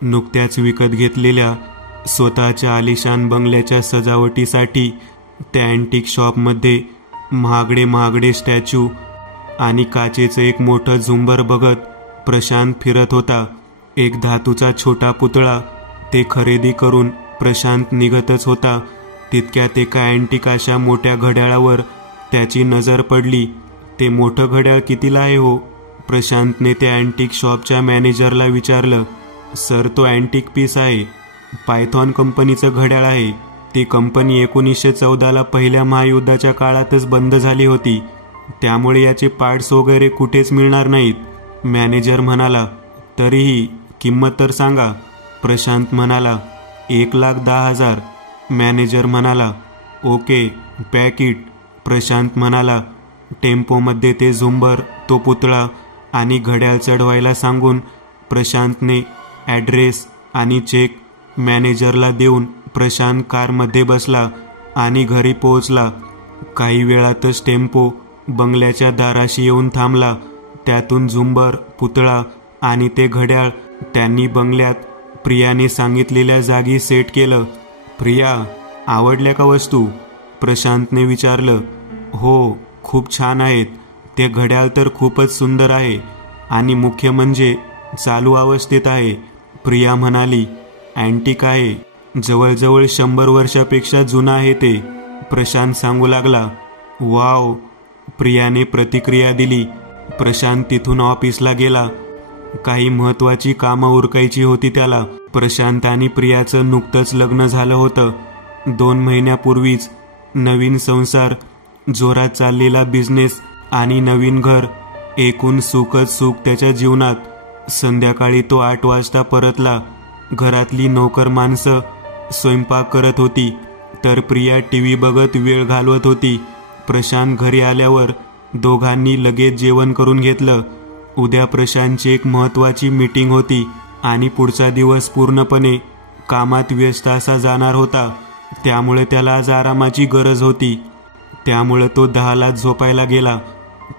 नुकत्याच विकत घेतलेल्या स्वतःच्या आलिशान बंगल्याच्या सजावटीसाठी त्या अँटिक शॉपमध्ये महागडे स्टॅच्यू आणि काचेचं एक मोठं झुंबर बघत प्रशांत फिरत होता. एक धातूचा छोटा पुतळा ते खरेदी करून प्रशांत निघतच होता. तितक्यात एका अँटिक अशा मोठ्या घड्याळावर त्याची नजर पडली. ते मोठं घड्याळ कितीला आहे हो? प्रशांतने त्या अँटिक शॉपच्या मॅनेजरला विचारलं. सर, तो अँटिक पीस आहे. पायथॉन कंपनीचं घड्याळ आहे. ती कंपनी 1914ला पहिल्या महायुद्धाच्या काळातच बंद झाली होती. त्यामुळे याचे पार्ट्स वगैरे कुठेच मिळणार नाहीत. मॅनेजर म्हणाला. तरीही किंमत तर सांगा. प्रशांत म्हणाला. 1,10,000. मॅनेजर म्हणाला. Okay, pack it. प्रशांत म्हणाला. टेम्पोमध्ये ते झुंबर, तो पुतळा आणि घड्याळ चढवायला सांगून प्रशांतने ॲड्रेस आणि चेक मॅनेजरला देऊन प्रशांत कारमध्ये बसला आणि घरी पोहोचला. काही वेळातच टेम्पो बंगल्याच्या दाराशी येऊन थांबला. त्यातून झुंबर, पुतळा आणि ते घड्याळ त्यांनी बंगल्यात प्रियाने सांगितलेल्या जागी सेट केलं. प्रिया, आवडल्या का वस्तू? प्रशांतने विचारलं. हो, खूप छान आहेत. ते घड्याळ तर खूपच सुंदर आहे आणि मुख्य म्हणजे चालू अवस्थेत आहे. प्रिया म्हणाली. अँटिक आहे. जवळजवळ 100 वर्षापेक्षा जुना आहे ते. प्रशांत सांगू लागला. वाव, प्रियाने प्रतिक्रिया दिली. प्रशांत तिथून ऑफिसला गेला. काही महत्वाची कामं उरकायची होती त्याला. प्रशांत आणि प्रियाचं नुकतंच लग्न झालं होतं. 2 महिन्यापूर्वीच नवीन संसार, जोरात चाललेला बिझनेस आणि नवीन घर, एकूण सुखच सुख त्याच्या जीवनात. संध्याकाळी तो 8 वाजता परतला. घरातली नोकर माणसं स्वयंपाक करत होती तर प्रिया टीव्ही बघत वेळ घालवत होती. प्रशांत घरी आल्यावर दोघांनी लगेच जेवण करून घेतलं. उद्या प्रशांतची एक महत्वाची मीटिंग होती आणि पुढचा दिवस पूर्णपणे कामात व्यस्त असा जाणार होता. त्यामुळे त्याला आज आरामाची गरज होती. त्यामुळे तो 10लाच झोपायला गेला.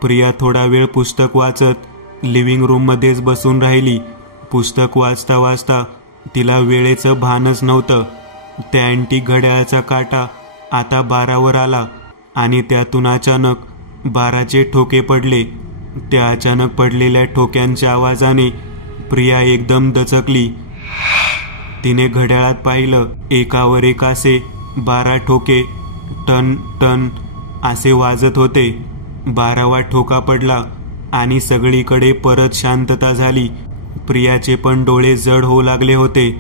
प्रिया थोडा वेळ पुस्तक वाचत लिव्हिंग रूममध्येच बसून राहिली. पुस्तक वाचता वाचता तिला वेळेचं भानच नव्हतं. त्या अँटिक घड्याळाचा काटा आता 12वर आला आणि त्यातून अचानक 12चे ठोके पडले. त्या अचानक पडलेल्या ठोक्यांच्या आवाजाने प्रिया एकदम दचकली. तिने घड्याळात पाहिलं. एकावर एक असे 12 ठोके टन टन असे वाजत होते. 12वा ठोका पडला आणि सगळीकडे परत शांतता झाली. प्रियाचे पण डोळे जड होऊ लागले होते.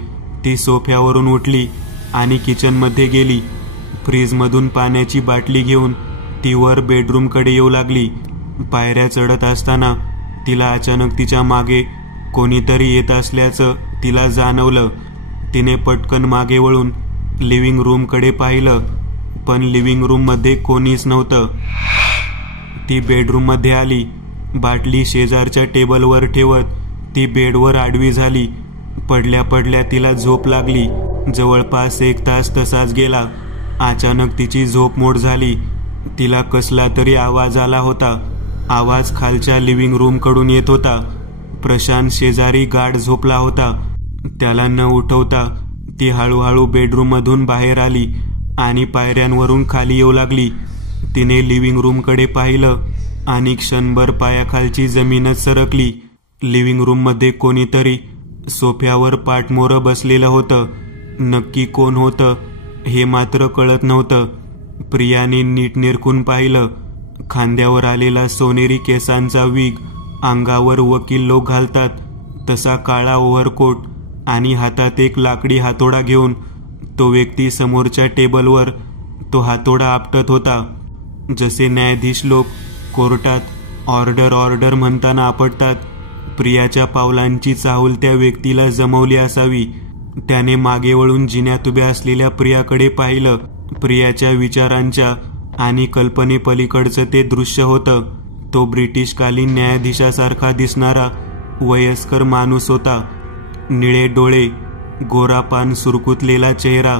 ती सोफ्यावरून उठली आणि किचनमध्ये गेली. फ्रीजमधून पाण्याची बाटली घेऊन ती वर बेडरूमकडे येऊ लागली. पायऱ्या चढत असताना तिला अचानक तिच्या मागे कोणीतरी येत असल्याचं तिला जाणवलं. तिने पटकन मागे वळून लिव्हिंग रूमकडे पाहिलं, पण लिव्हिंग रूममध्ये कोणीच नव्हतं. ती बेडरूममध्ये आली. बाटली शेजारच्या टेबलवर ठेवत ती बेडवर आडवी झाली. पडल्या पडल्या तिला झोप लागली. जवळपास 1 तास तसाच गेला. अचानक तिची झोप मोड झाली. तिला कसला तरी आवाज आला होता. आवाज खालच्या लिव्हिंग रूमकडून येत होता. प्रशांत शेजारी गाढ झोपला होता. त्याला न उठवता ती हळूहळू बेडरूममधून बाहेर आली आणि पायऱ्यांवरून खाली येऊ लागली. तिने लिव्हिंग रूमकडे पाहिलं आणि क्षणभर पायाखालची जमीनच सरकली. लिव्हिंग रूममध्ये कोणीतरी सोफ्यावर पाठमोरं बसलेलं होतं. नक्की कोण होतं हे मात्र कळत नव्हतं. प्रियाने नीट निरखून पाहिलं. खांद्यावर आलेला सोनेरी केसांचा विग, अंगावर वकील लोक घालतात तसा काळा ओव्हरकोट आणि हातात एक लाकडी हातोडा घेऊन तो व्यक्ती समोरच्या टेबलवर तो हातोडा आपटत होता. जसे न्यायाधीश लोक कोर्टात ऑर्डर ऑर्डर म्हणताना आपटतात. प्रियाच्या पावलांची चाहूल त्या व्यक्तीला जमवली असावी. त्याने मागे वळून जिन्यात उभ्या असलेल्या प्रियाकडे पाहिलं. प्रियाच्या विचारांच्या आणि कल्पनेपलीकडचं ते दृश्य होतं. तो ब्रिटिशकालीन न्यायाधीशासारखा दिसणारा वयस्कर माणूस होता. निळे डोळे, गोरा पान सुरकुतलेला चेहरा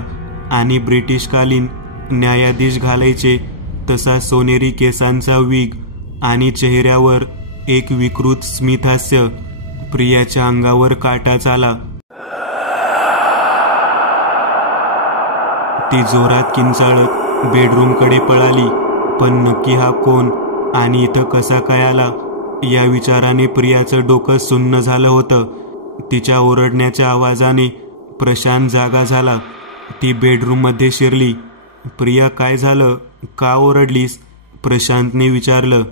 आणि ब्रिटिशकालीन न्यायाधीश घालायचे तसा सोनेरी केसांचा विग आणि चेहऱ्यावर एक विकृत स्मितहास्य. प्रियाच्या अंगावर काटाच आला. ती जोरात किंचाळत बेडरूमकडे पळाली. पण नक्की हा कोण आणि इथं कसा काय आला या विचाराने प्रियाचं डोकं सुन्न झालं होतं. तिच्या ओरडण्याच्या आवाजाने प्रशांत जागा झाला. ती बेडरूममध्ये शिरली. प्रिया, काय झालं? का ओरडलीस? प्रशांतने विचारलं.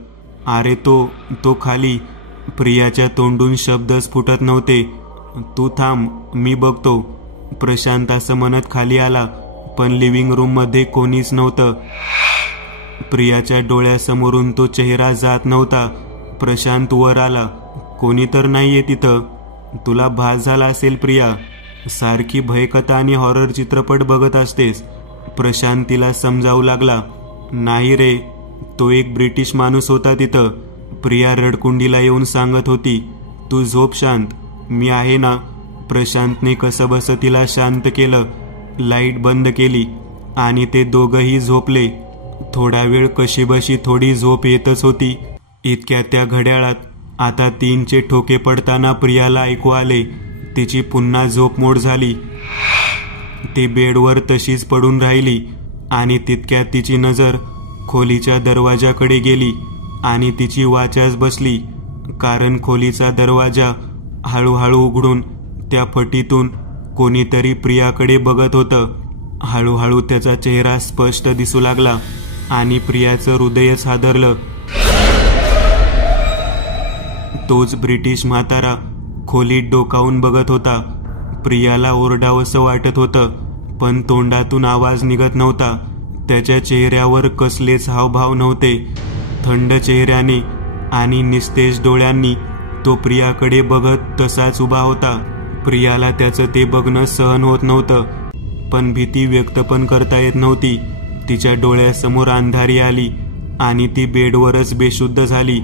अरे तो खाली. प्रियाच्या तोंडून शब्दच फुटत नव्हते. तू थांब, मी बघतो. प्रशांत असं म्हणत खाली आला, पण लिव्हिंग रूममध्ये कोणीच नव्हतं. प्रियाच्या डोळ्यासमोरून तो चेहरा जात नव्हता. प्रशांत वर आला. कोणी तर नाहीये तिथं. तुला भास झाला असेल प्रिया, सारखी भयकथा आणि हॉरर चित्रपट बघत असतेस. प्रशांत तिला समजावू लागला. नाही रे, तो एक ब्रिटिश माणूस होता तिथं. प्रिया रडकुंडीला येऊन सांगत होती. तू झोप शांत, मी आहे ना. प्रशांतने कसंबसं तिला शांत केलं. लाईट बंद केली आणि ते दोघंही झोपले. थोडा वेळ कशीबशी थोडी झोप येतच होती. इतक्या त्या घड्याळात आता 3चे ठोके पडताना प्रियाला ऐकू आले. तिची पुन्हा झोपमोड झाली. ती बेडवर तशीच पडून राहिली आणि तितक्यात तिची नजर खोलीच्या दरवाजाकडे गेली आणि तिची वाचाच बसली. कारण खोलीचा दरवाजा हळूहळू उघडून त्या फटीतून कोणीतरी प्रियाकडे बघत होतं. हळूहळू त्याचा चेहरा स्पष्ट दिसू लागला आणि प्रियाचं हृदयच हादरलं. तोच ब्रिटिश म्हातारा खोलीत डोकावून बघत होता. प्रियाला ओरडावंसं वाटत होतं, पण तोंडातून आवाज निघत नव्हता. त्याच्या चेहऱ्यावर कसलेच हावभाव नव्हते. थंड चेहऱ्याने आणि निस्तेज डोळ्यांनी तो प्रियाकडे बघत तसाच उभा होता. प्रियाला त्याचं ते बघणं सहन होत नव्हतं, पण भीती व्यक्त पण करता येत नव्हती. तिच्या डोळ्यासमोर अंधारी आली आणि ती बेडवरच बेशुद्ध झाली.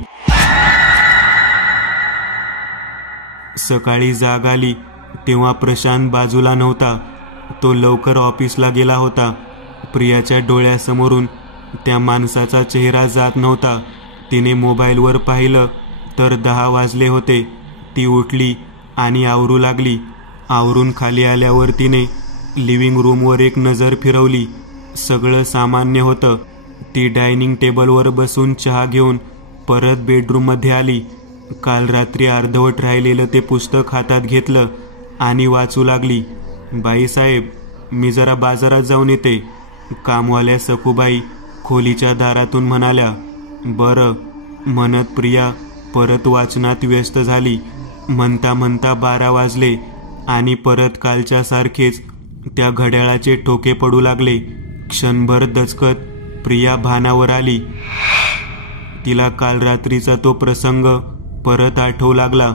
सकाळी जाग आली तेव्हा प्रशांत बाजूला नव्हता. तो लवकर ऑफिसला गेला होता. प्रियाच्या डोळ्यासमोरून त्या माणसाचा चेहरा जात नव्हता. तिने मोबाईलवर पाहिलं तर 10 वाजले होते. ती उठली आणि आवरू लागली. आवरून खाली आल्यावर तिने लिव्हिंग रूमवर एक नजर फिरवली. सगळं सामान्य होतं. ती डायनिंग टेबलवर बसून चहा घेऊन परत बेडरूममध्ये आली. काल रात्री अर्धवट राहिलेलं ते पुस्तक हातात घेतलं आणि वाचू लागली. बाईसाहेब, मी जरा बाजारात जाऊन येते. कामवाल्या सखूबाई खोलीच्या दारातून म्हणाल्या. बरं म्हणत प्रिया परत वाचनात व्यस्त झाली. म्हणता म्हणता 12 वाजले आणि परत कालच्या सारखेच त्या घड्याळाचे ठोके पडू लागले. क्षणभर दचकत प्रिया भानावर आली. तिला काल रात्रीचा तो प्रसंग परत आठवू लागला.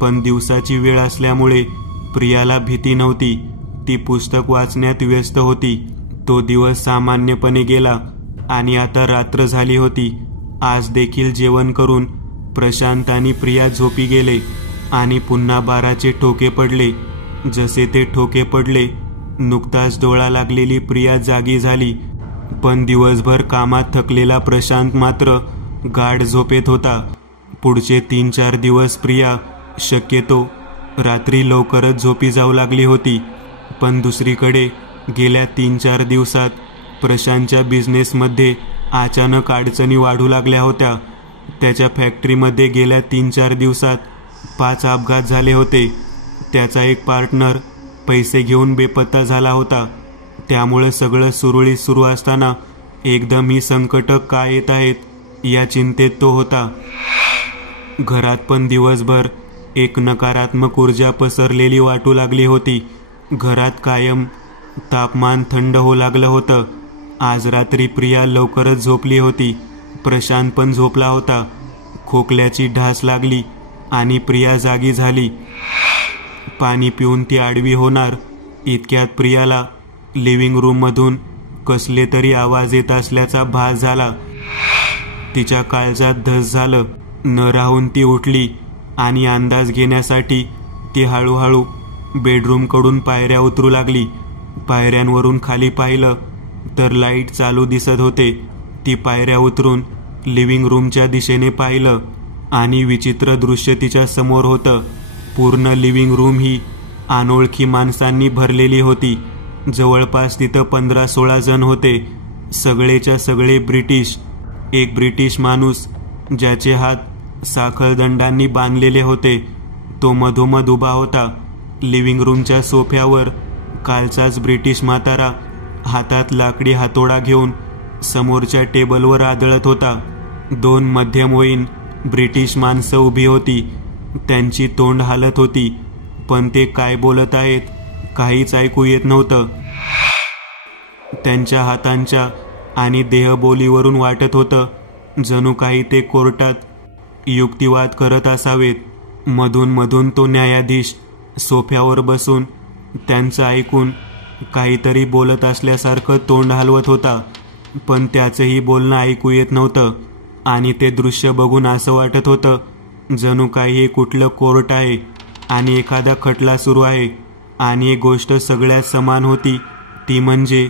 पण दिवसाची वेळ असल्यामुळे प्रियाला भीती नव्हती. ती पुस्तक वाचण्यात व्यस्त होती. तो दिवस सामान्यपणे गेला आणि आता रात्र झाली होती. आज देखील जेवण करून प्रशांत आणि प्रिया झोपी गेले आणि पुन्हा 12चे ठोके पडले. जसे ते ठोके पडले, नुकताच डोळा लागलेली प्रिया जागी झाली. पण दिवसभर कामात थकलेला प्रशांत मात्र गाढ झोपेत होता. पुढचे 3-4 दिवस प्रिया शक्यतो रात्री लवकरच झोपी जाऊ लागली होती. पण दुसरीकडे गेल्या 3-4 दिवसात प्रशांतच्या बिझनेसमध्ये अचानक अडचणी वाढू लागल्या होत्या. त्याच्या फॅक्टरीमध्ये गेल्या 3-4 दिवसात 5 अपघात झाले होते. त्याचा एक पार्टनर पैसे घेऊन बेपत्ता झाला होता. त्यामुळे सगळं सुरळीत सुरू असताना एकदम ही संकटं का येत आहेत या चिंतेत तो होता. घरात पण दिवसभर एक नकारात्मक ऊर्जा पसरलेली वाटू लागली होती. घरात कायम तापमान थंड होऊ लागलं होतं. आज रात्री प्रिया लवकरच झोपली होती. प्रशांत पण झोपला होता. खोकल्याची ढास लागली आणि प्रिया जागी झाली. पाणी पिऊन ती आडवी होणार इतक्यात प्रियाला लिव्हिंग रूममधून कसले तरी आवाज येत असल्याचा भास झाला. तिच्या काळजात धस झालं. न राहून ती उठली आणि अंदाज घेण्यासाठी ती हळूहळू बेडरूमकडून पायऱ्या उतरू लागली. पायऱ्यांवरून खाली पाहिलं तर लाईट चालू दिसत होते. ती पायऱ्या उतरून लिव्हिंग रूमच्या दिशेने पाहिलं आणि विचित्र दृश्य तिच्या समोर होतं. पूर्ण लिव्हिंग रूम ही अनोळखी माणसांनी भरलेली होती. जवळपास तिथं 15-16 जण होते. सगळेच्या सगळे ब्रिटिश. एक ब्रिटिश माणूस ज्याचे हात साखळदंडांनी बांधलेले होते तो मधोमध उभा होता. लिव्हिंग रूमच्या सोफ्यावर कालचाच ब्रिटिश म्हातारा हातात लाकडी हातोडा घेऊन समोरच्या टेबलवर आदळत होता. 2 मध्यमवयीन ब्रिटिश माणसं उभी होती. त्यांची तोंड हालत होती, पण ते काय बोलत आहेत काहीच ऐकू येत नव्हतं. त्यांच्या हातांच्या आणि देहबोलीवरून वाटत होतं जणू काही ते कोर्टात युक्तिवाद करत असावेत. मधून मधून तो न्यायाधीश सोफ्यावर बसून त्यांचं ऐकून काहीतरी बोलत असल्यासारखं तोंड हलवत होता, पण त्याचंही बोलणं ऐकू येत नव्हतं. आणि ते दृश्य बघून असं वाटत होतं जणू काही हे कुठलं कोर्ट आहे आणि एखादा खटला सुरू आहे. आणि एक गोष्ट सगळ्यात समान होती ती म्हणजे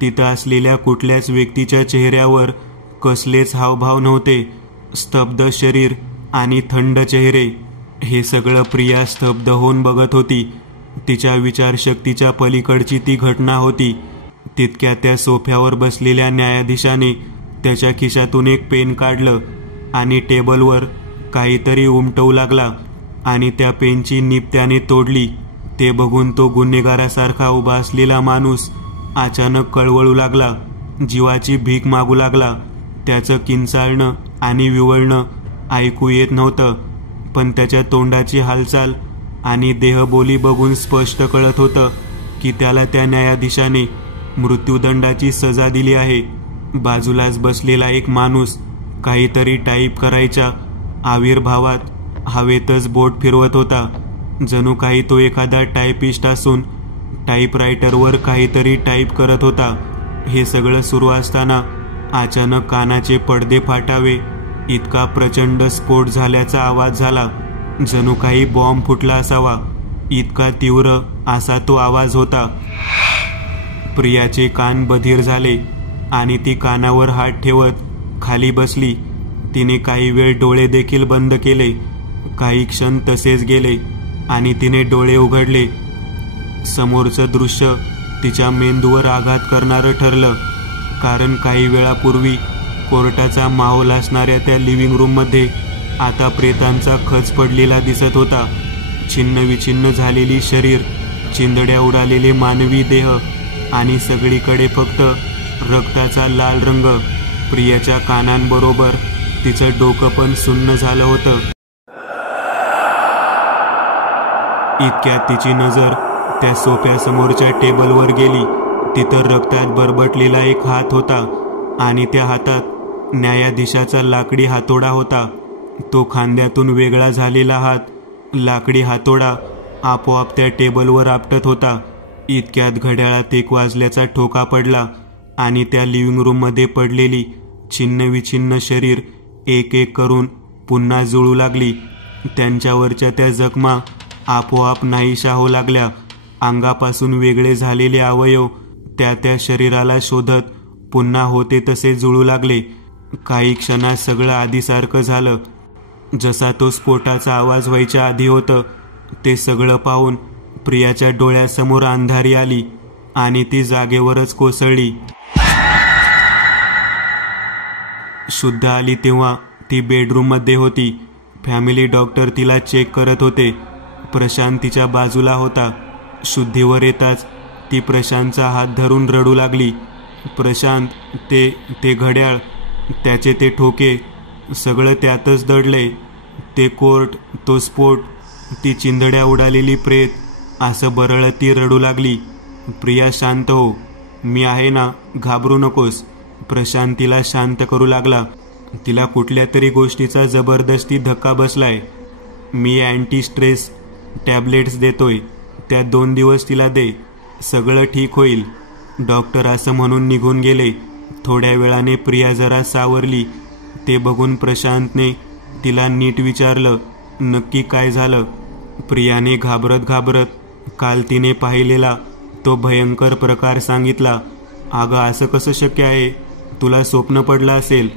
तिथं असलेल्या कुठल्याच व्यक्तीच्या चेहऱ्यावर कसलेच हावभाव नव्हते. स्तब्ध शरीर आणि थंड चेहरे. हे सगळं प्रिया स्तब्ध होऊन बघत होती. तिच्या विचारशक्तीच्या पलीकडची ती घटना होती. तितक्या त्या सोफ्यावर बसलेल्या न्यायाधीशाने त्याच्या खिशातून एक पेन काढलं आणि टेबलवर काहीतरी उमटवू लागला आणि त्या पेनची नीब त्याने तोडली. ते बघून तो गुन्हेगारासारखा उभा असलेला माणूस अचानक कळवळू लागला, जीवाची भीक मागू लागला. त्याचं किंचाळणं आणि विवळणं ऐकू येत नव्हतं, पण त्याच्या तोंडाची हालचाल आणि देहबोली बघून स्पष्ट कळत होतं की त्याला त्या न्यायाधीशाने मृत्यूदंडाची सजा दिली आहे. बाजूलाच बसलेला एक माणूस काहीतरी टाईप करायच्या आविर्भावात हवेतच बोट फिरवत होता, जणू काही तो एखादा टायपिस्ट असून टाईपरायटरवर काहीतरी टाईप करत होता. हे सगळं सुरू असताना अचानक कानाचे पडदे फाटावे इतका प्रचंड स्फोट झाल्याचा आवाज झाला, जणू काही बॉम्ब फुटला असावा. इतका तीव्र असा तो आवाज होता. प्रियाचे कान बधीर झाले आणि ती कानावर हात ठेवत खाली बसली. तिने काही वेळ डोळे देखील बंद केले. काही क्षण तसेच गेले आणि तिने डोळे उघडले. समोरचं दृश्य तिच्या मेंदूवर आघात करणारं ठरलं, कारण काही वेळापूर्वी कोर्टाचा माहोल असणाऱ्या त्या लिव्हिंग रूममध्ये आता प्रेतांचा खच पडलेला दिसत होता. छिन्नविछिन्न झालेली शरीर, चिंधड्या उडालेले मानवी देह आणि सगळीकडे फक्त रक्ताचा लाल रंग. प्रियाच्या कानांबरोबर तिचं डोकं पण सुन्न झालं होतं. इतक्यात तिची नजर त्या सोफ्यासमोरच्या टेबलवर गेली. तिथं रक्तात बरबटलेला एक हात होता आणि त्या हातात न्यायाधीशाचा लाकडी हातोडा होता. तो खांद्यातून वेगळा झालेला हात, लाकडी हातोडा आपोआप त्या टेबलवर आपटत होता. इतक्यात घड्याळात 1 वाजल्याचा ठोका पडला आणि त्या लिव्हिंग रूममध्ये पडलेली छिन्नविछिन्न शरीर एक एक करून पुन्हा जुळू लागली. त्यांच्यावरच्या त्या जखमा आपोआप नाहीशा होऊ लागल्या. अंगापासून वेगळे झालेले अवयव त्या शरीराला शोधत पुन्हा होते तसे जुळू लागले. काही क्षणात सगळं आधीसारखं झालं. जसा तो स्फोटाचा आवाज व्हायच्या आधी होतं ते सगळं पाहून प्रियाच्या डोळ्यासमोर अंधारी आली आणि ती जागेवरच कोसळली. शुद्ध आली तेव्हा ती बेडरूममध्ये होती. फॅमिली डॉक्टर तिला चेक करत होते. प्रशांत तिच्या बाजूला होता. शुद्धीवर येताच ती प्रशांतचा हात धरून रडू लागली. प्रशांत, ते घड्याळ, त्याचे ते ठोके, सगळं त्यातच दडले. ते कोर्ट, तो स्फोट, ती चिंधड्या उडालेली प्रेत, असं बरळत ती रडू लागली. प्रिया, शांत हो, मी आहे ना, घाबरू नकोस. प्रशांत तिला शांत करू लागला. तिला कुठल्या तरी गोष्टीचा जबरदस्ती धक्का बसलाय. मी अँटी स्ट्रेस टॅबलेट्स देतोय, त्या 2 दिवस तिला दे, सगळं ठीक होईल. डॉक्टर असं म्हणून निघून गेले. थोड्या वेळाने प्रिया जरा सावरली. ते बघून प्रशांतने तिला नीट विचारलं, नक्की काय झालं? प्रियाने घाबरत घाबरत काल तिने पाहिलेला तो भयंकर प्रकार सांगितला. अगं, असं कसं शक्य आहे? तुला स्वप्न पडलं असेल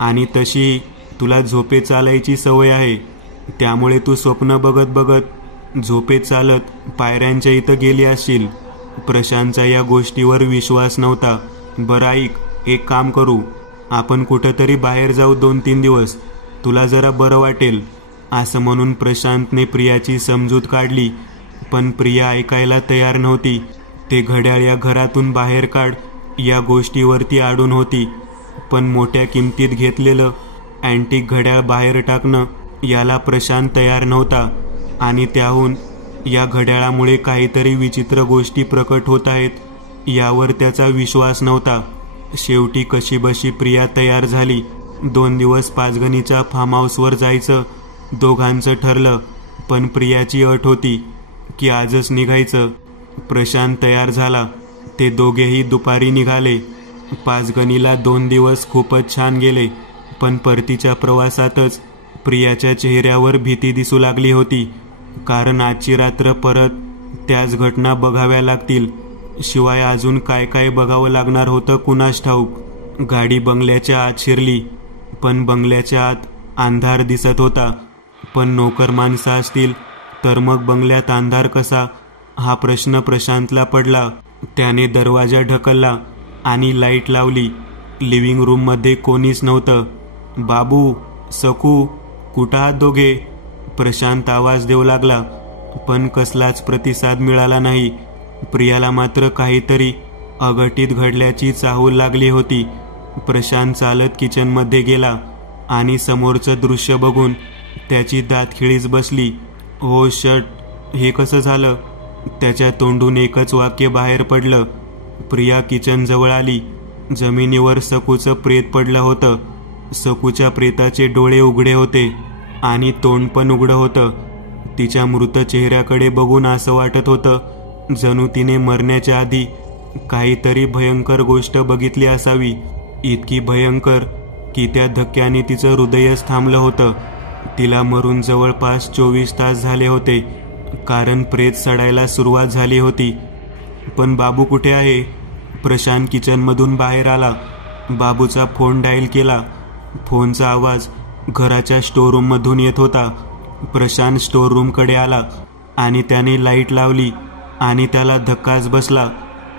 आणि तशी तुला झोपेत चालायची सवय आहे, त्यामुळे तू स्वप्न बघत बघत झोपेत चालत पायऱ्यांच्या इथं गेली असशील. प्रशांतचा या गोष्टीवर विश्वास नव्हता. बरं ऐक, एक काम करू, आपण कुठंतरी बाहेर जाऊ 2-3 दिवस, तुला जरा बरं वाटेल, असं म्हणून प्रशांतने प्रियाची समजूत काढली. पण प्रिया ऐकायला तयार नव्हती. ते घड्याळ या घरातून बाहेर काढ या गोष्टीवरती अडून होती. पण मोठ्या किमतीत घेतलेलं अँटिक घड्याळ बाहेर टाकणं याला प्रशांत तयार नव्हता. आणि त्याहून या घड्याळामुळे काहीतरी विचित्र गोष्टी प्रकट होत आहेत यावर त्याचा विश्वास नव्हता. शेवटी कशीबशी प्रिया तयार झाली. 2 दिवस पाचगणीच्या फार्म हाऊसवर जायचं दोघांचं ठरलं. पण प्रियाची अट होती की आजच निघायचं. प्रशांत तयार झाला. ते दोघेही दुपारी निघाले. पाचगणीला 2 दिवस खूपच छान गेले. पण परतीच्या प्रवासातच प्रियाच्या चेहऱ्यावर भीती दिसू लागली होती. कारण आजची रात्र परत त्याच घटना बघाव्या लागतील. शिवाय अजून काय काय बघावं लागणार होतं कुणास ठाऊक. गाडी बंगल्याच्या आत शिरली. पण बंगल्याच्या आत अंधार दिसत होता. पण नोकर माणसं असतील तर मग बंगल्यात अंधार कसा, हा प्रश्न प्रशांतला पडला. त्याने दरवाजा ढकलला आणि लाईट लावली. लिव्हिंग रूममध्ये कोणीच नव्हतं. बाबू, सकू, कुठं आहात दोघे, प्रशांत आवाज देऊ लागला. पण कसलाच प्रतिसाद मिळाला नाही. प्रियाला मात्र काहीतरी अघटित घडल्याची चाहूल लागली होती. प्रशांत चालत किचनमध्ये गेला आणि समोरचं दृश्य बघून त्याची दातखिळीच बसली. हो शट, हे कसं झालं. त्याच्या तोंडून एकच वाक्य बाहेर पडलं. प्रिया किचनजवळ आली. जमिनीवर सकूचं प्रेत पडलं होतं. सकूच्या प्रेताचे डोळे उघडे होते आणि तोंड पण उघडं होतं. तिच्या मृत चेहऱ्याकडे बघून असं वाटत होतं जणू तिने मरण्याच्या आधी काहीतरी भयंकर गोष्ट बघितली असावी. इतकी भयंकर की त्या धक्क्याने तिचं हृदयच थांबलं होतं. तिला मरून जवळपास 24 तास झाले होते. कारण प्रेत सडायला सुरुवात झाली होती. पण बाबू कुठे आहे. प्रशांत किचनमधून बाहेर आला. बाबूचा फोन डायल केला. फोनचा आवाज घराच्या स्टोअररूममधून येत होता. प्रशांत स्टोअररूमकडे आला आणि त्याने लाईट लावली आणि त्याला धक्काच बसला.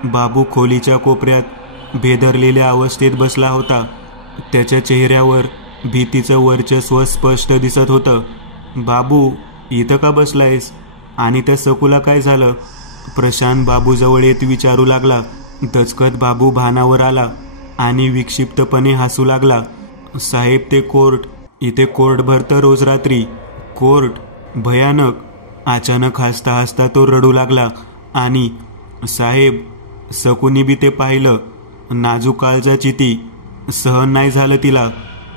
बाबू खोलीच्या कोपऱ्यात भेदरलेल्या अवस्थेत बसला होता. त्याच्या चेहऱ्यावर भीतीचं वर्चस्व स्पष्ट दिसत होतं. बाबू, इथं का बसलायस आणि त्या सकूला काय झालं, प्रशांत बाबूजवळ येत विचारू लागला. दचकत बाबू भानावर आला आणि विक्षिप्तपणे हसू लागला. साहेब, ते कोर्ट, इथे कोर्ट भरतं रोज रात्री. कोर्ट? भयानक. अचानक हसता हसता तो रडू लागला. आणि साहेब, सकूनी बी ते पाहिलं. नाजूक काळजा चिती, सहन नाही झालं तिला.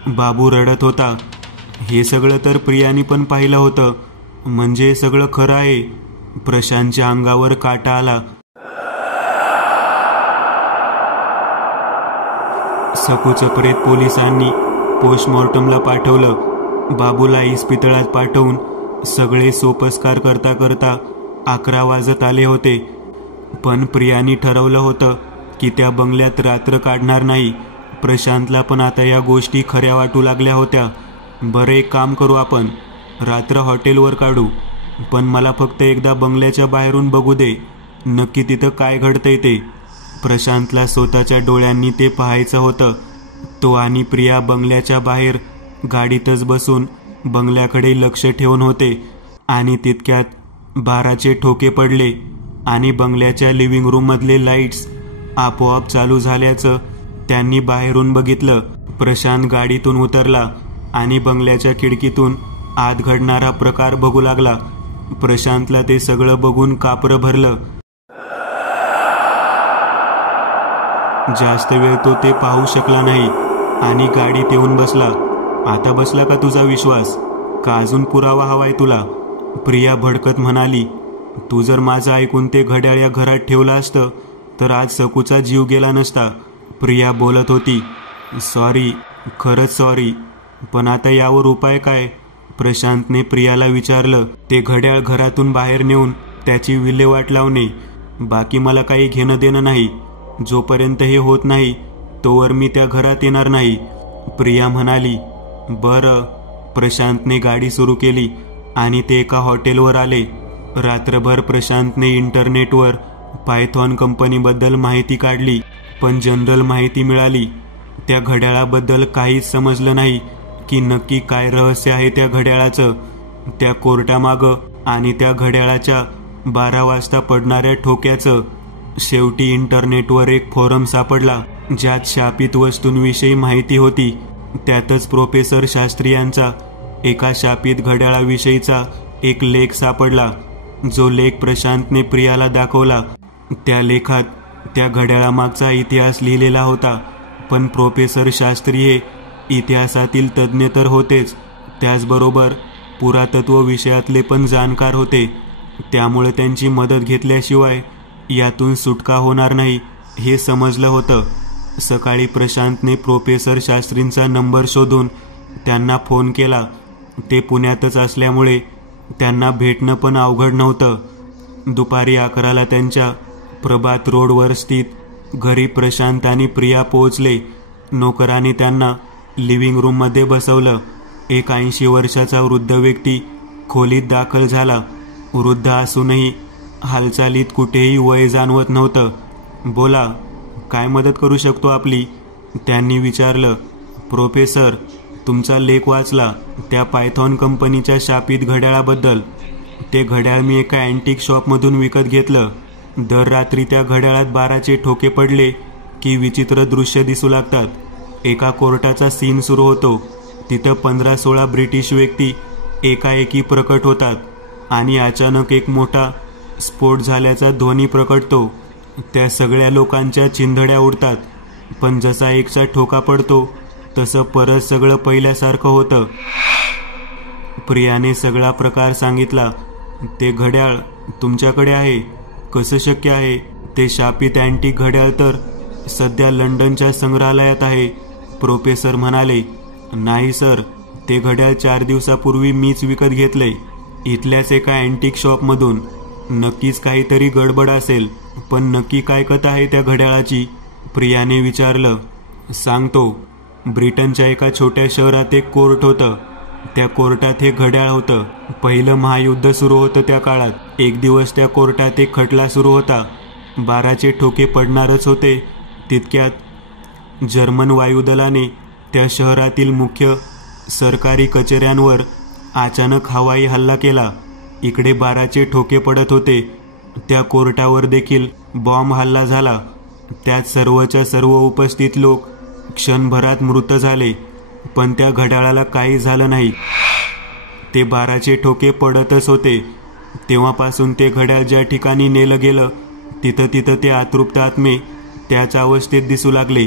बाबू रडत होता. हे सगळं तर प्रियानी पण पाहिलं होतं. म्हणजे सगळं खरं आहे. प्रशांतच्या अंगावर काटा आला. सकूचं प्रेत पोलिसांनी पोस्टमॉर्टमला पाठवलं. बाबूला इस्पितळात पाठवून सगळे सोपस्कार करता करता 11 वाजत आले होते. पण प्रियानी ठरवलं होतं की त्या बंगल्यात रात्र काढणार नाही. प्रशांतला पण आता या गोष्टी खऱ्या वाटू लागल्या होत्या. बरं, एक काम करू, आपण रात्र हॉटेलवर काढू. पण मला फक्त एकदा बंगल्याच्या बाहेरून बघू दे, नक्की तिथं काय घडतंय ते. प्रशांतला स्वतःच्या डोळ्यांनी ते पाहायचं होतं. तो आणि प्रिया बंगल्याच्या बाहेर गाडीतच बसून बंगल्याकडे लक्ष ठेवून होते. आणि तितक्यात 12चे ठोके पडले आणि बंगल्याच्या लिव्हिंग रूममधले लाईट्स आपोआप चालू झाल्याचं त्यांनी बाहेरून बघितलं. प्रशांत गाडीतून उतरला आणि बंगल्याच्या खिडकीतून आत घडणारा प्रकार बघू लागला. प्रशांतला ते सगळं बघून कापरं भरलं. जास्त वेळ तो ते पाहू शकला नाही आणि गाडीत येऊन बसला. आता बसला का तुझा विश्वास, का अजून पुरावा हवाय तुला, प्रिया भडकत म्हणाली. तू जर माझं ऐकून ते घड्याळ या घरात ठेवलं असतं तर आज सकूचा जीव गेला नसता, प्रिया बोलत होती. सॉरी, खरंच सॉरी, पण आता यावर उपाय काय, प्रशांतने प्रियाला विचारलं. ते घड्याळ घरातून बाहेर नेऊन त्याची विल्हेवाट लावणे, बाकी मला काही घेणं देणं नाही. जोपर्यंत हे होत नाही तोवर मी त्या घरात येणार नाही, प्रिया म्हणाली. बरं, प्रशांतने गाडी सुरू केली आणि ते एका हॉटेलवर आले. रात्रभर प्रशांतने इंटरनेटवर पायथॉन कंपनीबद्दल माहिती काढली, पण जनरल माहिती मिळाली. त्या घड्याळाबद्दल काहीच समजलं नाही की नक्की काय रहस्य आहे त्या घड्याळाचं, त्या कोर्टामागं आणि त्या घड्याळाच्या 12 वाजता पडणाऱ्या ठोक्याचं. शेवटी इंटरनेटवर एक फोरम सापडला ज्यात शापित वस्तूंविषयी माहिती होती. त्यातच प्रोफेसर शास्त्री यांचा एका शापित घड्याळाविषयीचा एक लेख सापडला, जो लेख प्रशांतने प्रियाला दाखवला. त्या लेखात त्या घड्याळामागचा इतिहास लिहिलेला होता, पण प्रोफेसर शास्त्री हे इतिहासातील तज्ज्ञ तर होतेच, त्याचबरोबर पुरातत्व विषयातले पण जाणकार होते. त्यामुळे त्यांची मदत घेतल्याशिवाय यातून सुटका होणार नाही हे समजलं होतं. सकाळी प्रशांतने प्रोफेसर शास्त्रींचा नंबर शोधून त्यांना फोन केला. ते पुण्यातच असल्यामुळे त्यांना भेटणं पण अवघड नव्हतं. दुपारी 11ला त्यांच्या प्रभात रोडवर स्थित घरी प्रशांत आणि प्रिया पोहोचले. नोकराने त्यांना लिव्हिंग रूममध्ये बसवलं. एक 80 वर्षाचा वृद्ध व्यक्ती खोलीत दाखल झाला. वृद्ध असूनही हालचालीत कुठेही वय जाणवत नव्हतं. बोला, काय मदत करू शकतो आपली? त्यांनी विचारलं. प्रोफेसर, तुमचा लेख वाचला त्या पायथॉन कंपनीच्या शापित घड्याळाबद्दल. ते घड्याळ मी एका अँटिक शॉपमधून विकत घेतलं. दर रात्री त्या घड्याळात 12चे ठोके पडले की विचित्र दृश्य दिसू लागतात. एका कोर्टाचा सीन सुरू होतो. तिथं 15-16 ब्रिटिश व्यक्ती एकाएकी प्रकट होतात आणि अचानक एक मोठा स्फोट झाल्याचा ध्वनी प्रकटतो. त्या सगळ्या लोकांच्या चिंधड्या उडतात, पण जसा एकचा ठोका पडतो तसं परत सगळं पहिल्यासारखं होतं. प्रियाने सगळा प्रकार सांगितला. ते घड्याळ तुमच्याकडे आहे, कसं शक्य आहे? ते शापित अँटिक घड्याळ तर सध्या लंडनच्या संग्रहालयात आहे. प्रोफेसर म्हणाले. नाही सर, ते घड्याळ 4 दिवसापूर्वी मीच विकत घेतले इथल्याच एका अँटिक शॉपमधून. नक्कीच काहीतरी गडबड असेल, पण नक्की काय कथा आहे त्या घड्याळाची? प्रियाने विचारलं. सांगतो. ब्रिटनच्या एका छोट्या शहरात एक कोर्ट होतं. त्या कोर्टात हे घड्याळ होतं. पहिलं महायुद्ध सुरू होतं त्या काळात. एक दिवस त्या कोर्टात एक खटला सुरू होता. 12चे ठोके पडणारच होते. तितक्यात जर्मन वायुदलाने त्या शहरातील मुख्य सरकारी कचेऱ्यांवर अचानक हवाई हल्ला केला. इकडे 12चे ठोके पडत होते. त्या कोर्टावर देखील बॉम्ब हल्ला झाला. त्यात सर्वच्या सर्व उपस्थित लोक क्षणभरात मृत झाले, पण त्या घड्याळाला काही झालं नाही. ते 12चे ठोके पडतच होते. तेव्हापासून ते घड्याळ ज्या ठिकाणी नेलं गेलं तिथं ते अतृप्त आत्मे त्याच अवस्थेत दिसू लागले.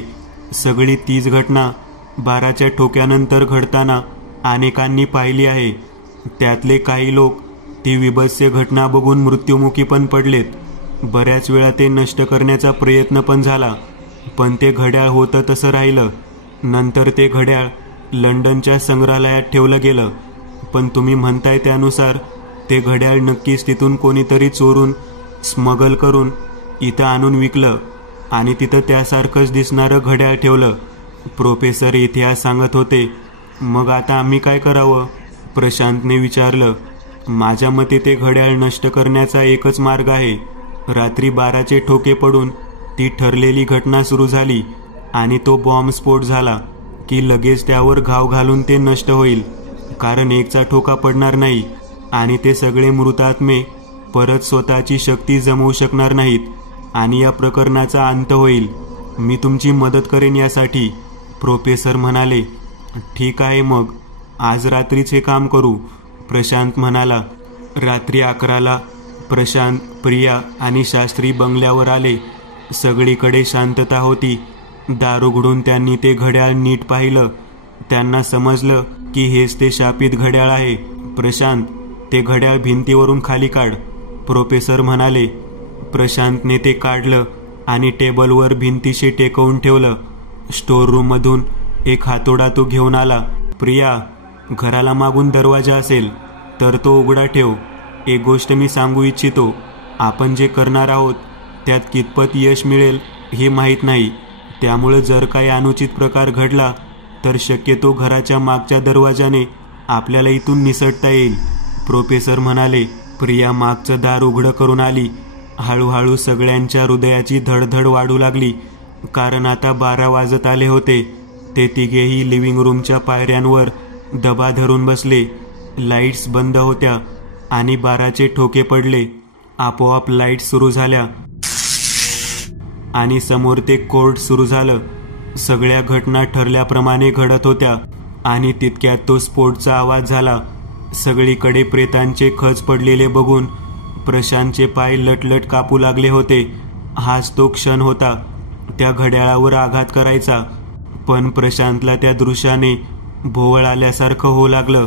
सगळी तीच घटना 12च्या ठोक्यानंतर घडताना अनेकांनी पाहिली आहे. त्यातले काही लोक ती विभत्स घटना बघून मृत्युमुखी पण पडलेत. बऱ्याच वेळा ते नष्ट करण्याचा प्रयत्न पण झाला, पण ते घड्याळ होतं तसं राहिलं. नंतर ते घड्याळ लंडनच्या संग्रहालयात ठेवलं गेलं. पण तुम्ही म्हणताय त्यानुसार ते घड्याळ नक्कीच तिथून कोणीतरी चोरून स्मगल करून इथं आणून विकलं आणि तिथं त्यासारखंच दिसणारं घड्याळ ठेवलं. प्रोफेसर इतिहास सांगत होते. मग आता आम्ही काय करावं? प्रशांतने विचारलं. माझ्या मते ते घड्याळ नष्ट करण्याचा एकच मार्ग आहे. रात्री 12चे ठोके पडून ती ठरलेली घटना सुरू झाली आणि तो बॉम्बस्फोट झाला की लगेच त्यावर घाव घालून ते नष्ट होईल. कारण एकचा ठोका पडणार नाही आणि ते सगळे मृतात्मे परत स्वतःची शक्ती जमवू शकणार नाहीत आणि या प्रकरणाचा अंत होईल. मी तुमची मदत करेन यासाठी, प्रोफेसर म्हणाले. ठीक आहे, मग आज रात्रीच हे काम करू, प्रशांत म्हणाला. रात्री 11ला प्रशांत, प्रिया आणि शास्त्री बंगल्यावर आले. सगळीकडे शांतता होती. दार उघडून त्यांनी ते घड्याळ नीट पाहिलं. त्यांना समजलं की हेच ते शापित घड्याळ आहे. प्रशांत, ते घड्याळ भिंतीवरून खाली काढ, प्रोफेसर म्हणाले. प्रशांतने ते काढलं आणि टेबलवर भिंतीशी टेकवून ठेवलं. स्टोर रूममधून एक हातोडा तो घेऊन आला. प्रिया, घराला मागून दरवाजा असेल तर तो उघडा ठेव. एक गोष्ट मी सांगू इच्छितो. आपण जे करणार आहोत त्यात कितपत यश मिळेल हे माहीत नाही. त्यामुळे जर काही अनुचित प्रकार घडला तर शक्यतो घराच्या मागच्या दरवाजाने आपल्याला इथून निसटता येईल, प्रोफेसर म्हणाले. प्रिया मागचं दार उघडं करून आली हळूहळू सगळ्यांच्या हृदयाची धडधड वाढू लागली, कारण आता 12 वाजत आले होते. ते तिघेही लिव्हिंग रूमच्या पायऱ्यांवर दबा धरून बसले. लाईट्स बंद होत्या आणि 12चे ठोके पडले. आपोआप लाईट सुरू झाल्या आणि समोर ते कोर्ट सुरू झालं. सगळ्या घटना ठरल्याप्रमाणे घडत होत्या आणि तितक्यात तो स्फोटचा आवाज झाला. सगळीकडे प्रेतांचे खच पडलेले बघून प्रशांतचे पाय लटलट कापू लागले होते. हाच तो क्षण होता, त्या घड्याळावर आघात करायचा. पण प्रशांतला त्या दृश्याने भोवळ आल्यासारखं होऊ लागलं.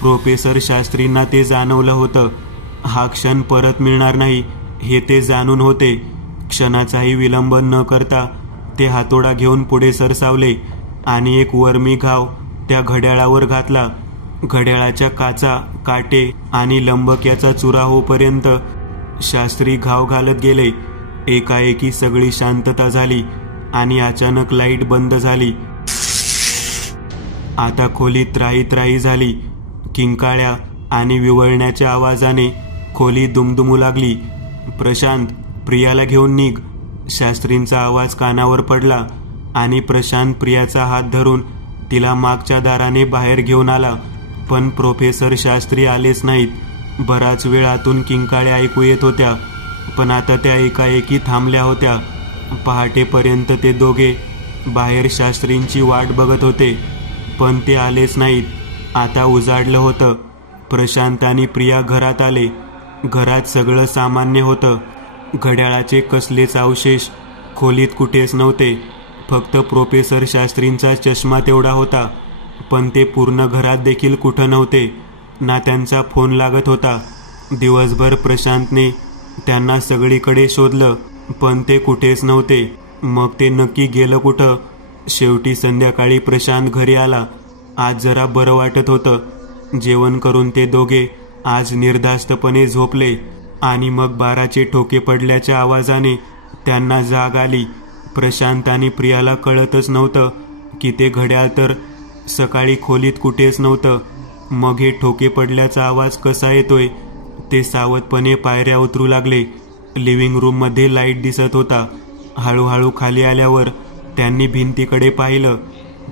प्रोफेसर शास्त्रींना ते जाणवलं होतं. हा क्षण परत मिळणार नाही हे ते जाणून होते. क्षणाचाही विलंब न करता ते हातोडा घेऊन पुढे सरसावले आणि एक वर्मी घाव त्या घड्याळावर घातला. घड्याळाच्या काचा, काटे आणि लंबक्याचा चुरा होईपर्यंत शास्त्री घाव घालत गेले. एकाएकी सगळी शांतता झाली आणि अचानक लाईट बंद झाली. आता खोली त्राही झाली. किंकाळ्या आणि विवळण्याच्या आवाजाने खोली दुमदुमू लागली. प्रशांत, प्रियाला घेऊन निघ. शास्त्रींचा आवाज कानावर पडला आणि प्रशांत प्रियाचा हात धरून तिला मागच्या दाराने बाहेर घेऊन आला. पण प्रोफेसर शास्त्री आलेच नाहीत. बराच वेळ आतून किंकाळ्या ऐकू येत होत्या, पण आता त्या एकाएकी थांबल्या होत्या. पहाटेपर्यंत ते दोघे बाहेर शास्त्रींची वाट बघत होते, पण ते आलेच नाहीत. आता उजाडलं होतं. प्रशांत आणि प्रिया घरात आले. घरात सगळं सामान्य होतं. घड्याळाचे कसलेच अवशेष खोलीत कुठेच नव्हते. फक्त प्रोफेसर शास्त्रींचा चष्मा तेवढा होता, पण ते पूर्ण घरात देखील कुठं नव्हते. ना त्यांचा फोन लागत होता. दिवसभर प्रशांतने त्यांना सगळीकडे शोधलं, पण ते कुठेच नव्हते. मग ते नक्की गेलं कुठं? शेवटी संध्याकाळी प्रशांत घरी आला. आज जरा बरं वाटत होतं. जेवण करून ते दोघे आज निर्धास्तपणे झोपले आणि मग 12चे ठोके पडल्याच्या आवाजाने त्यांना जाग आली. प्रशांत आणि प्रियाला कळतच नव्हतं की ते घड्याळ तर सकाळी खोलीत कुठेच नव्हतं. मग हे ठोके पडल्याचा आवाज कसा येतोय? ते सावधपणे पायऱ्या उतरू लागले. लिव्हिंग रूममध्ये लाईट दिसत होता. हळूहळू खाली आल्यावर त्यांनी भिंतीकडे पाहिलं.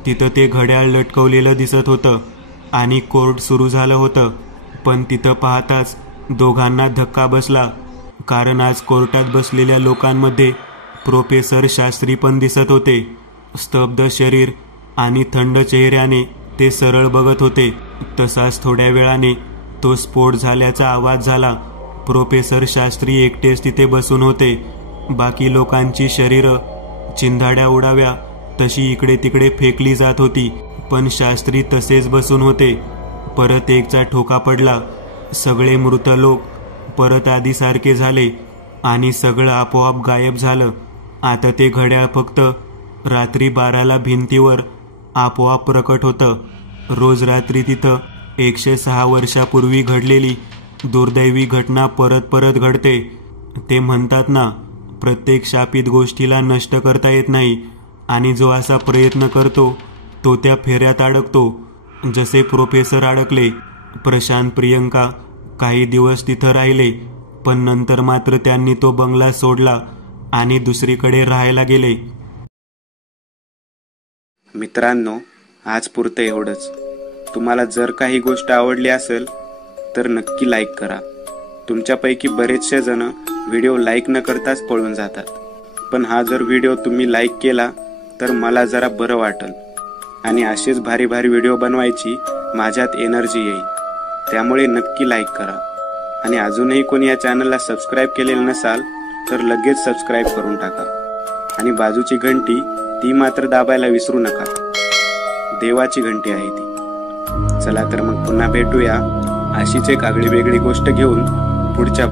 तिथं ते घड्याळ लटकवलेलं दिसत होतं आणि कोर्ट सुरू झालं होतं. पण तिथं पाहताच दोघांना धक्का बसला, कारण आज कोर्टात बसलेल्या लोकांमध्ये प्रोफेसर शास्त्री पण दिसत होते. स्तब्ध शरीर आणि थंड चेहऱ्याने ते सरळ बघत होते. तसाच थोड्या वेळाने तो स्फोट झाल्याचा आवाज झाला. प्रोफेसर शास्त्री एकटेच तिथे बसून होते. बाकी लोकांची शरीरं चिंधाड्या उडाव्या तशी इकडे तिकडे फेकली जात होती, पण शास्त्री तसेच बसून होते. परत एकचा ठोका पडला. सगळे मृत लोक परत आधीसारखे झाले आणि सगळं आपोआप गायब झालं. आता ते घड्याळ फक्त रात्री 12ला भिंतीवर आपोआप प्रकट होतं. रोज रात्री तिथं 106 वर्षापूर्वी घडलेली दुर्दैवी घटना परत परत घडते. ते म्हणतात ना, प्रत्येक शापित गोष्टीला नष्ट करता येत नाही आणि जो असा प्रयत्न करतो तो त्या फेऱ्यात अडकतो. जसे प्रोफेसर अडकले. प्रशांत, प्रियंका काही दिवस तिथं राहिले, पण नंतर मात्र त्यांनी तो बंगला सोडला आणि दुसरीकडे राहायला गेले. मित्रांनो, आज पुरतं एवढंच. तुम्हाला जर काही गोष्ट आवडली असेल तर नक्की लाईक करा. तुमच्यापैकी बरेचसे जण व्हिडिओ लाईक न करताच पळून जातात, पण हा जर व्हिडिओ तुम्ही लाईक केला तर मला जरा बरं वाटेल आणि असेच भारी भारी व्हिडिओ बनवायची माझ्यात एनर्जी येईल. त्यामुळे नक्की लाईक करा. आणि अजूनही कोणी या चॅनलला सबस्क्राईब केलेलं नसाल तर लगेच सबस्क्राईब करून टाका. आणि बाजूची घंटी ती मात्र दाबायला विसरू नका. देवाची घंटी आहे ती. चला तर मग पुन्हा भेटूया अशीच एक आगळी वेगळी गोष्ट घेऊन पुढच्या